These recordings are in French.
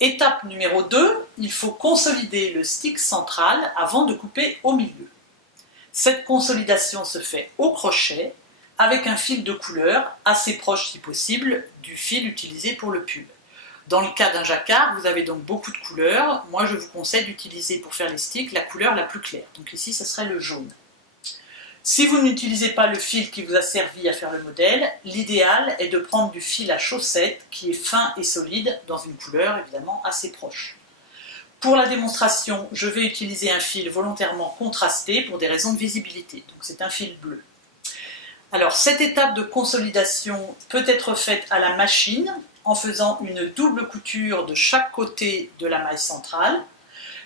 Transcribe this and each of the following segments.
Étape numéro 2, il faut consolider le stick central avant de couper au milieu. Cette consolidation se fait au crochet avec un fil de couleur assez proche si possible du fil utilisé pour le pull. Dans le cas d'un jacquard, vous avez donc beaucoup de couleurs. Moi, je vous conseille d'utiliser pour faire les sticks la couleur la plus claire. Donc ici, ce serait le jaune. Si vous n'utilisez pas le fil qui vous a servi à faire le modèle, l'idéal est de prendre du fil à chaussettes qui est fin et solide dans une couleur évidemment assez proche. Pour la démonstration, je vais utiliser un fil volontairement contrasté pour des raisons de visibilité. Donc c'est un fil bleu. Alors cette étape de consolidation peut être faite à la machine en faisant une double couture de chaque côté de la maille centrale,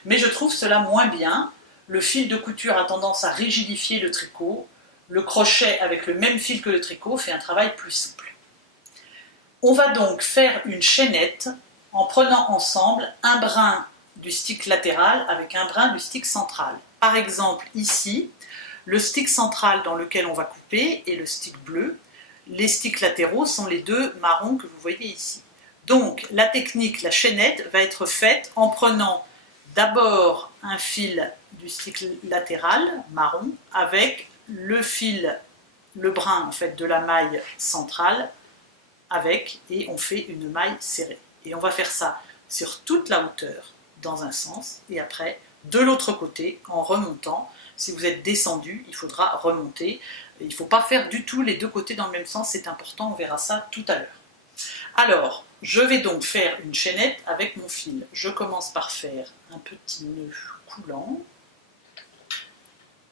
mais je trouve cela moins bien. Le fil de couture a tendance à rigidifier le tricot. Le crochet avec le même fil que le tricot fait un travail plus souple. On va donc faire une chaînette en prenant ensemble un brin du stick latéral avec un brin du stick central. Par exemple ici, le stick central dans lequel on va couper est le stick bleu. Les sticks latéraux sont les deux marrons que vous voyez ici. Donc la technique, la chaînette, va être faite en prenant d'abord un fil du stick latéral marron avec le fil, le brin en fait de la maille centrale avec, et on fait une maille serrée. Et on va faire ça sur toute la hauteur dans un sens et après de l'autre côté en remontant. Si vous êtes descendu, il faudra remonter. Il ne faut pas faire du tout les deux côtés dans le même sens, c'est important, on verra ça tout à l'heure. Alors, je vais donc faire une chaînette avec mon fil. Je commence par faire un petit nœud coulant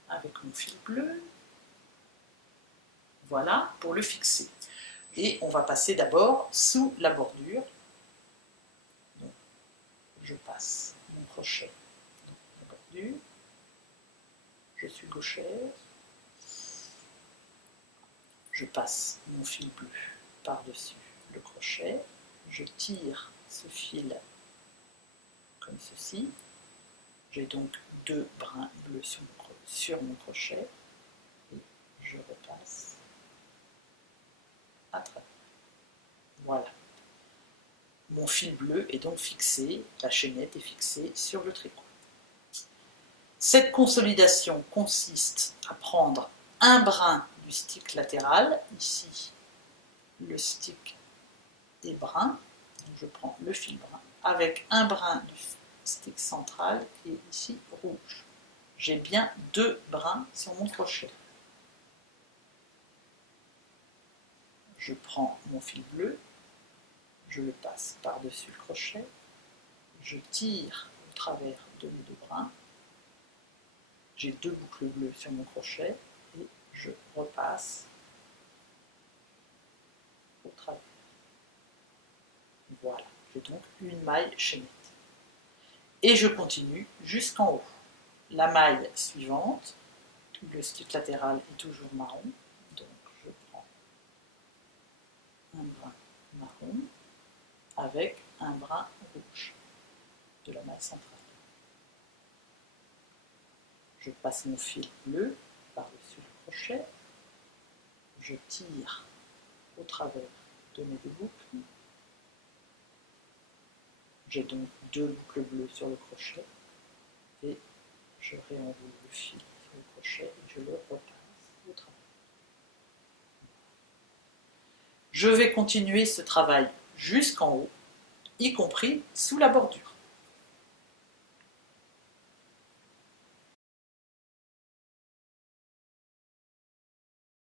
avec mon fil bleu. Voilà, pour le fixer. Et on va passer d'abord sous la bordure. Donc, je passe mon crochet dans la bordure. Je suis gauchère. Je passe mon fil bleu par-dessus le crochet. Je tire ce fil comme ceci. J'ai donc deux brins bleus sur mon crochet et je repasse à travers. Voilà. Mon fil bleu est donc fixé, la chaînette est fixée sur le tricot. Cette consolidation consiste à prendre un brin du stick latéral, ici le stick est brun, donc je prends le fil brun, avec un brin du stick central qui est ici rouge. J'ai bien deux brins sur mon crochet. Je prends mon fil bleu, je le passe par-dessus le crochet, je tire au travers de mes deux brins, j'ai deux boucles bleues sur mon crochet et je repasse au travers. Voilà, j'ai donc une maille chaînette. Et je continue jusqu'en haut. La maille suivante, le stick latéral est toujours marron, donc je prends un brin marron avec un brin rouge de la maille centrale. Je passe mon fil bleu par-dessus le crochet, je tire au travers de mes deux boucles. J'ai donc deux boucles bleues sur le crochet et je réenroule le fil sur le crochet et je le repasse au travers. Je vais continuer ce travail jusqu'en haut, y compris sous la bordure.